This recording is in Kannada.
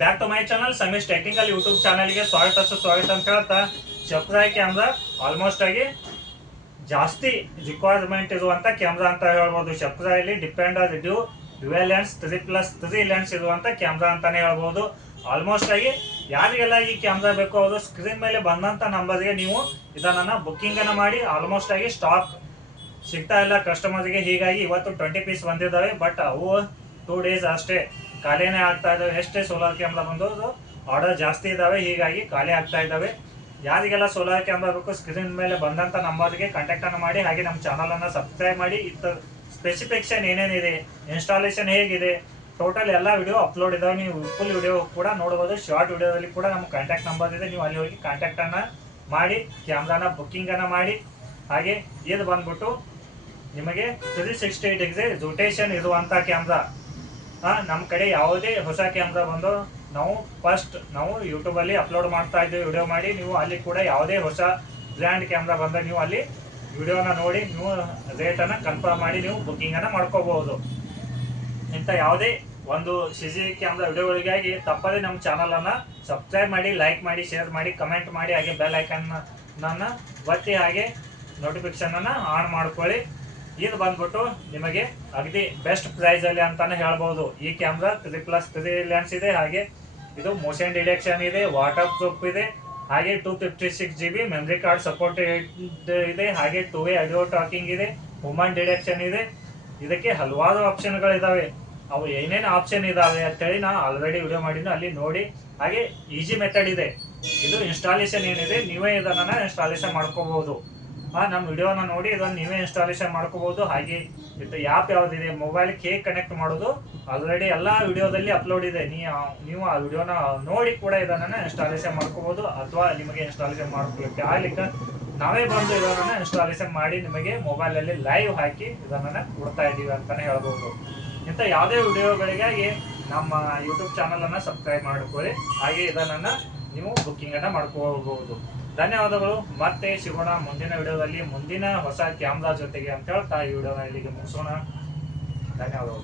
Back to my channel Sameesh technical YouTube ಚಾನಲ್ಗೆ ಸ್ವಾಗತ ಅಂತ ಹೇಳ್ತಾ ಶಪ್ರಾಯ್ ಕ್ಯಾಮ್ರಾ ಆಲ್ಮೋಸ್ಟ್ ಆಗಿ ಜಾಸ್ತಿ ರಿಕ್ವೈರ್ಮೆಂಟ್ ಇರುವಂತ ಕ್ಯಾಮ್ರಾ ಅಂತ ಹೇಳ್ಬೋದು. ಶಪ್ರಾಯಲ್ಲಿ ಡಿಪೆಂಡರ್ ಡ್ಯುಯಲ್ ಲೆನ್ಸ್ 3+3 ಲೆನ್ಸ್ ಇರುವಂತ ಕ್ಯಾಮ್ರಾ ಅಂತಾನೆ ಹೇಳ್ಬೋದು. ಆಲ್ಮೋಸ್ಟ್ ಆಗಿ ಯಾರಿಗೆಲ್ಲ ಈ ಕ್ಯಾಮ್ರಾ ಬೇಕು ಅವರು ಸ್ಕ್ರೀನ್ ಮೇಲೆ ಬಂದಂತ ನಂಬರ್ಗೆ ನೀವು ಇದನ್ನ ಬುಕ್ಕಿಂಗ್ ಅನ್ನ ಮಾಡಿ. ಆಲ್ಮೋಸ್ಟ್ ಆಗಿ ಸ್ಟಾಕ್ ಸಿಗ್ತಾ ಇಲ್ಲ ಕಸ್ಟಮರ್ಗೆ, ಹೀಗಾಗಿ ಇವತ್ತು 20 ಪೀಸ್ ಬಂದಿದ್ದಾವೆ. ಬಟ್ ಅವು 2 ಡೇಸ್ ಅಷ್ಟೇ ಖಾಲಿನೇ ಆಗ್ತಾ ಇದಾವೆ. ಎಷ್ಟೇ ಸೋಲಾರ್ ಕ್ಯಾಮ್ರಾ ಬಂದೋದು ಆರ್ಡರ್ ಜಾಸ್ತಿ ಇದಾವೆ, ಹೀಗಾಗಿ ಖಾಲಿ ಆಗ್ತಾ ಇದ್ದಾವೆ. ಯಾರಿಗೆಲ್ಲ ಸೋಲಾರ್ ಕ್ಯಾಮ್ರಾ ಬೇಕು ಸ್ಕ್ರೀನ್ ಮೇಲೆ ಬಂದಂತ ನಂಬರ್ಗೆ ಕಾಂಟ್ಯಾಕ್ಟ್ ಅನ್ನು ಮಾಡಿ. ಹಾಗೆ ನಮ್ಮ ಚಾನಲ್ ಅನ್ನ ಸಬ್ಸ್ಕ್ರೈಬ್ ಮಾಡಿ. ಇತ್ತ ಸ್ಪೆಸಿಫಿಕೇಶನ್ ಏನೇನಿದೆ, ಇನ್ಸ್ಟಾಲೇಷನ್ ಹೇಗಿದೆ, ಟೋಟಲ್ ಎಲ್ಲ ವಿಡಿಯೋ ಅಪ್ಲೋಡ್ ಇದಾವೆ. ನೀವು ಫುಲ್ ವಿಡಿಯೋ ಕೂಡ ನೋಡಬಹುದು. ಶಾರ್ಟ್ ವಿಡಿಯೋದಲ್ಲಿ ಕೂಡ ನಮ್ಮ ಕಾಂಟ್ಯಾಕ್ಟ್ ನಂಬರ್ ಇದೆ, ನೀವು ಅಲ್ಲಿ ಹೋಗಿ ಕಾಂಟ್ಯಾಕ್ಟ್ ಅನ್ನ ಮಾಡಿ ಕ್ಯಾಮ್ರಾನ ಬುಕ್ಕಿಂಗ್ ಅನ್ನ ಮಾಡಿ. ಹಾಗೆ ಇದು ಬಂದ್ಬಿಟ್ಟು ನಿಮಗೆ 360 ಡಿಗ್ರಿ ರೊಟೇಷನ್ ಇರುವಂತ ಕ್ಯಾಮ್ರಾ. ನಮ್ಮ ಕಡೆ ಯಾವುದೇ ಹೊಸ ಕ್ಯಾಮ್ರಾ ಬಂದು ನಾವು ಯೂಟ್ಯೂಬ್ ಅಲ್ಲಿ ಅಪ್ಲೋಡ್ ಮಾಡ್ತಾ ಇದ್ದೀವಿ ವಿಡಿಯೋ ಮಾಡಿ. ನೀವು ಅಲ್ಲಿ ಕೂಡ ಯಾವುದೇ ಹೊಸ ಬ್ರ್ಯಾಂಡ್ ಕ್ಯಾಮ್ರಾ ಬಂದಾಗ ನೀವು ಅಲ್ಲಿ ವಿಡಿಯೋನ ನೋಡಿ ನೀವು ರೇಟ್ ಅನ್ನ ಕನ್ಫರ್ಮ್ ಮಾಡಿ ನೀವು ಬುಕ್ಕಿಂಗ್ ಅನ್ನ ಮಾಡ್ಕೋಬಹುದು. ಇಂಥ ಯಾವುದೇ ಒಂದು ಸಿಸಿ ಕ್ಯಾಮ್ರಾ ವಿಡಿಯೋಗಳಿಗಾಗಿ ತಪ್ಪದೆ ನಮ್ಮ ಚಾನಲ್ ಅನ್ನ ಸಬ್ಸ್ಕ್ರೈಬ್ ಮಾಡಿ, ಲೈಕ್ ಮಾಡಿ, ಶೇರ್ ಮಾಡಿ, ಕಮೆಂಟ್ ಮಾಡಿ. ಹಾಗೆ ಬೆಲ್ ಐಕನ್ ನನ್ನ ಒತ್ತಿ ಹಾಗೆ ನೋಟಿಫಿಕೇಶನ್ ಅನ್ನ ಆನ್ ಮಾಡ್ಕೊಳ್ಳಿ. ಇದು ಬಂದ್ಬಿಟ್ಟು ನಿಮಗೆ ಅಗದಿ ಬೆಸ್ಟ್ ಪ್ರೈಸ್ ಅಲ್ಲಿ ಅಂತಾನೆ ಹೇಳ್ಬಹುದು. ಈ ಕ್ಯಾಮ್ರಾ 3+3 ಲೆನ್ಸ್ ಇದೆ. ಹಾಗೆ ಇದು ಮೋಷನ್ ಡಿಟೆಕ್ಷನ್ ಇದೆ, ವಾಟರ್ ಪ್ರೂಫ್ ಇದೆ. ಹಾಗೆ 256 GB ಮೆಮರಿ ಕಾರ್ಡ್ ಸಪೋರ್ಟ್ ಇದೆ. ಹಾಗೆ 2-way ಆಡಿಯೋ ಟ್ರಾಕಿಂಗ್ ಇದೆ, ವುಮನ್ ಡಿಟೆಕ್ಷನ್ ಇದೆ. ಇದಕ್ಕೆ ಹಲವಾರು ಆಪ್ಷನ್ಗಳಿದಾವೆ. ಅವು ಏನೇನು ಆಪ್ಷನ್ ಇದಾವೆ ಅಂತೇಳಿ ನಾನು ಆಲ್ರೆಡಿ ವಿಡಿಯೋ ಮಾಡಿದ್ದು, ಅಲ್ಲಿ ನೋಡಿ. ಹಾಗೆ ಈಸಿ ಮೆಥಡ್ ಇದೆ. ಇದು ಇನ್ಸ್ಟಾಲೇಷನ್ ಏನಿದೆ ನೀವೇ ಇದನ್ನ ಇನ್ಸ್ಟಾಲೇಷನ್ ಮಾಡ್ಕೋಬಹುದು. ನಮ್ಮ ವಿಡಿಯೋನ ನೋಡಿ ಇದನ್ನು ನೀವೇ ಇನ್ಸ್ಟಾಲೇಷನ್ ಮಾಡ್ಕೋಬಹುದು. ಹಾಗೆ ಇದು ಆ್ಯಪ್ ಯಾವುದಿದೆ, ಮೊಬೈಲ್ಗೆ ಹೇಗೆ ಕನೆಕ್ಟ್ ಮಾಡೋದು ಆಲ್ರೆಡಿ ಎಲ್ಲ ವಿಡಿಯೋದಲ್ಲಿ ಅಪ್ಲೋಡ್ ಇದೆ. ನೀವು ಆ ವಿಡಿಯೋನ ನೋಡಿ ಕೂಡ ಇದನ್ನ ಇನ್ಸ್ಟಾಲೇಷನ್ ಮಾಡ್ಕೋಬಹುದು. ಅಥವಾ ನಿಮಗೆ ಇನ್ಸ್ಟಾಲೇಷನ್ ಮಾಡ್ಕೊಳ್ಳಿಕ್ಕೆ ಆಗ್ಲಿಕ್ಕೆ ನಾವೇ ಬಂದು ಇದನ್ನ ಇನ್ಸ್ಟಾಲೇಷನ್ ಮಾಡಿ ನಿಮಗೆ ಮೊಬೈಲಲ್ಲಿ ಲೈವ್ ಹಾಕಿ ಇದನ್ನ ಕೊಡ್ತಾ ಇದ್ದೀವಿ ಅಂತಾನೆ ಹೇಳ್ಬೋದು. ಇಂಥ ಯಾವುದೇ ವಿಡಿಯೋಗಳಿಗಾಗಿ ನಮ್ಮ ಯೂಟ್ಯೂಬ್ ಚಾನಲ್ ಅನ್ನ ಸಬ್ಸ್ಕ್ರೈಬ್ ಮಾಡ್ಕೊಳ್ಳಿ. ಹಾಗೆ ಇದನ್ನ ನೀವು ಬುಕ್ಕಿಂಗ್ ಅನ್ನ ಮಾಡ್ಕೋಬಹುದು. ಧನ್ಯವಾದಗಳು. ಮತ್ತೆ ಸಿಗೋಣ ಮುಂದಿನ ವಿಡಿಯೋದಲ್ಲಿ ಮುಂದಿನ ಹೊಸ ಕ್ಯಾಮ್ರಾ ಜೊತೆಗೆ ಅಂತ ಹೇಳ್ತಾ ಈ ವಿಡಿಯೋನ ಇಲ್ಲಿಗೆ ಮುಗಿಸೋಣ. ಧನ್ಯವಾದಗಳು.